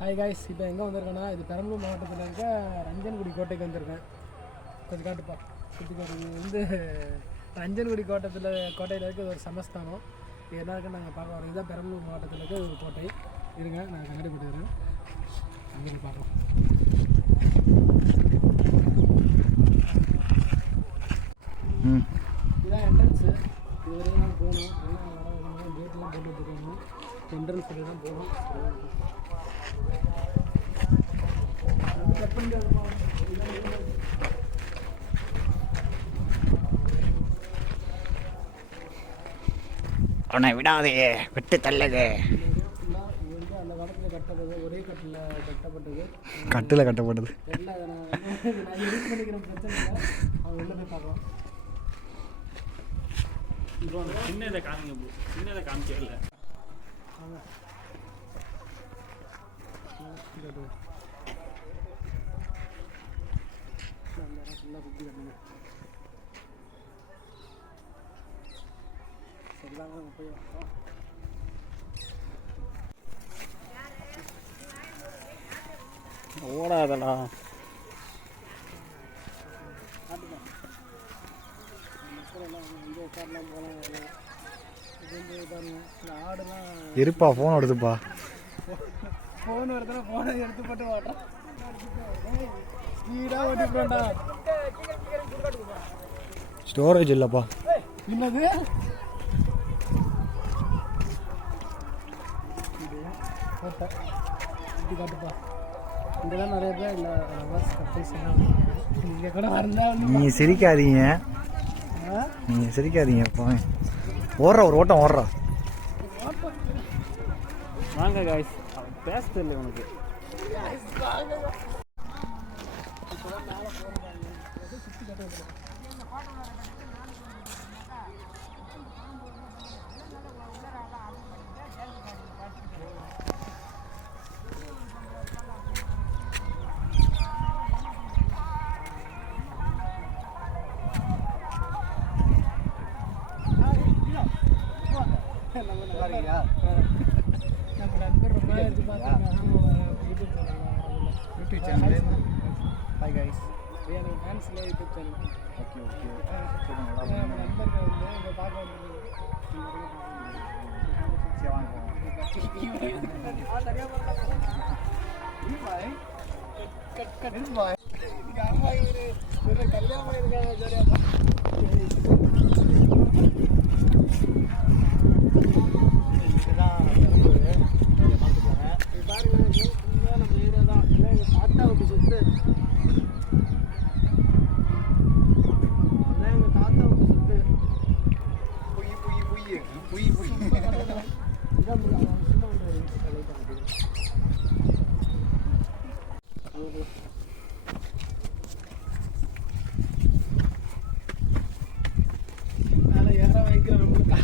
Hi guys, இப்போ எங்கே வந்திருக்கேன்னா இது பெரம்பலூர் மாவட்டத்தில் இருக்க ரஞ்சன்குடி கோட்டைக்கு வந்திருக்கேன். கொஞ்சம் காட்டுப்பா. சுற்றி காட்டுறது வந்து ரஞ்சன்குடி கோட்டையில் இருக்க ஒரு சமஸ்தானம். இது என்ன இருக்குன்னு நாங்கள் பார்க்க வரோம். இதுதான் பெரம்பலூர் மாவட்டத்தில் இருக்க ஒரு கோட்டை. இருங்க, நான் கண்ணாடி போட்டுக்கிறேன். அங்கே போய் பார்க்கலாம். இதுதான் என்ட்ரன்ஸு. இது வரையும் தான் போகணும். எல்லாம் கேட்லாம் போட்டு வச்சுருக்காங்க. என்ட்ரன்ஸ் வரை தான் போகணும். அவனை விடாதே, விட்டு தள்ளது. அந்த காலத்தில் கட்டப்பட்டது, ஒரே கட்டப்பட்டது. கட்டில் கட்டப்பட்டது. எல்லாம் நான் யூஸ் பண்ணிக்கிற பிரச்சனை இல்லை. அவன் வெளில போய் பார்க்கலாம். இப்போ சின்னதை காமிங்க, சின்னதை காமிக்கல. ஃபுல்லாக சுற்றி கட்டணும். சரிதாங்க, நம்ம போய் வரோம். ஓடாதடா. மக்கள் எல்லாம் வந்து உட்காரலாம், போகலாம், வரலாம். இது வந்து பாருங்க, இந்த ஆடுலாம் இருப்பா, ஃபோன் எடுத்துப்பா. ஃபோன் வருதுன்னா ஃபோனை எடுத்து போட்டு ஓட்டுறான். ஸ்பீடாக ஓட்டி போண்டா. ஸ்டோரேஜ் இல்லைப்பா. என்னது கோட்டை இப்படி காட்டுப்பா. இங்கே தான் நிறைய பேர் இல்லை கப்பல்ஸ் இங்கே கூட வந்தால் நீங்கள் சிரிக்காதீங்க, நீங்கள் சிரிக்காதீங்கப்பா. ஓடுறா, ஒரு ஓட்டம் ஓடுறா. வாங்க காய்ஸ், பேச தெரியல உனக்கு. நம்ம நண்பர் ரொம்ப யூடியூப் சேனல். ஹாய் கைஸ், எனக்கு டான்ஸில் யூடியூப் சேனல். Okay okay. நம்ம நண்பர்கள் வந்து இங்கே பார்க்க வந்து கல்யாணம் இருக்காங்க.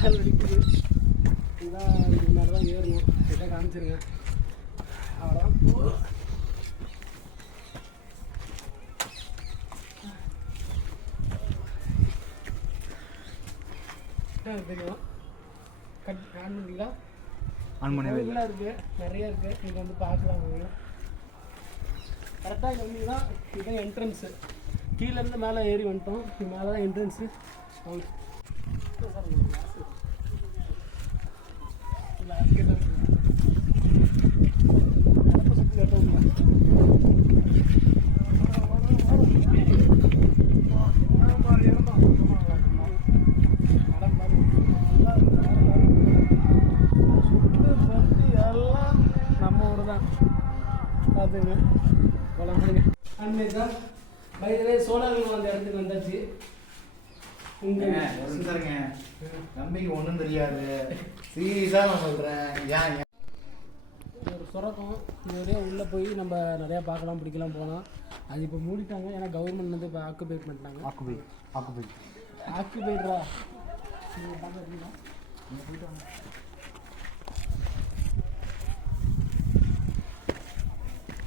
கால் வலிக்குது. இதுதான் இதுக்கு மேலே தான் ஏறணும். இதை காமிச்சிருங்க. அவ்வளோதான். தெரியும். ஆன் பண்ணிங்களா? ஆன் பண்ணவே இல்லை. இருக்குது, நிறைய இருக்குது. இங்கே வந்து பார்க்கலாம். கரெக்டாக இங்கே வந்தீங்கன்னா இதுதான் என்ட்ரன்ஸு. கீழேருந்து மேலே ஏறி வந்துட்டோம். இது மேலே தான் என்ட்ரன்ஸு. நம்ம ஊர் தான் பார்த்துங்க. போலாங்க. அன்னைக்கு பைதவே சோழர்கள் அந்த இடத்துக்கு வந்தாச்சு. நம்பிக்கை ஒன்றும் தெரியாது, சீரியஸாக நான் சொல்கிறேன். ஏன் ஒரு சுரக்கம் இது வரையும் உள்ளே போய் நம்ம நிறையா பார்க்கலாம், பிடிக்கலாம் போகலாம். அது இப்போ மூடிட்டாங்க. ஏன்னா கவர்மெண்ட் வந்து இப்போ ஆக்குபைட் பண்ணிட்டாங்க. ஆக்குபைட்ரா நீங்கள் பார்க்குறீங்களா? நீங்கள் போயிட்டு வாங்க.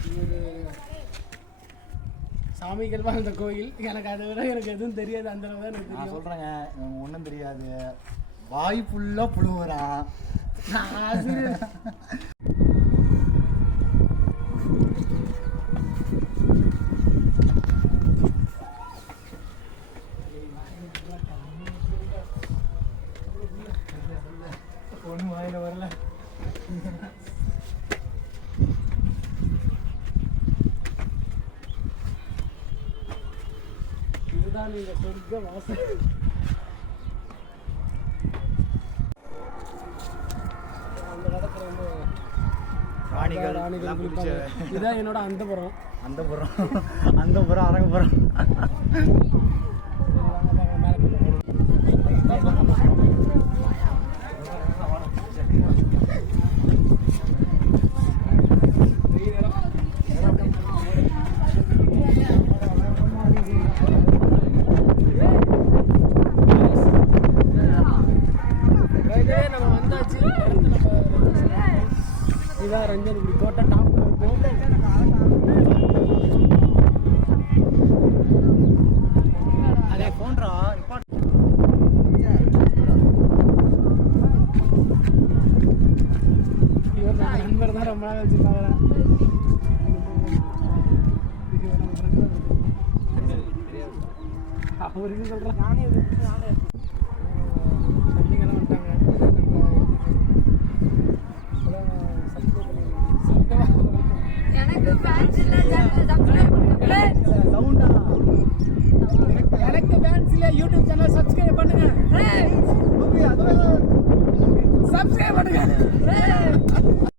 இது ஒரு சாமிகள் அந்த கோயில். எனக்கு அதை விட எனக்கு எதுவும் தெரியாது. அந்த அளவு தான் எனக்கு தெரியும். சொல்கிறேங்க, ஒன்றும் தெரியாது. வாய் ஃபுல்லாக புழுவுறான். இதுதான் நீங்கள் சொர்க்க வாசல். அந்த இடத்துல வந்து ராணிகள் ராணிகள் குளிப்பாங்க. இதான் என்னோட அந்தப்புறம். அந்தபுரம் அரங்கபுரம். நம்ம வந்தாச்சு. இதான் ரஞ்சன்குடி கோட்டை டாப்ல இருக்கும். அதே போன்றா இவர் நம்ம நண்பர் தான், ரொம்ப நாள் வச்சு பார்க்குறேன். அவருக்கு சொல்கிறேன். தம்பிங்கெல்லாம் வந்துட்டாங்க. எனக்கு ஃபேன்ஸ் இல்லை.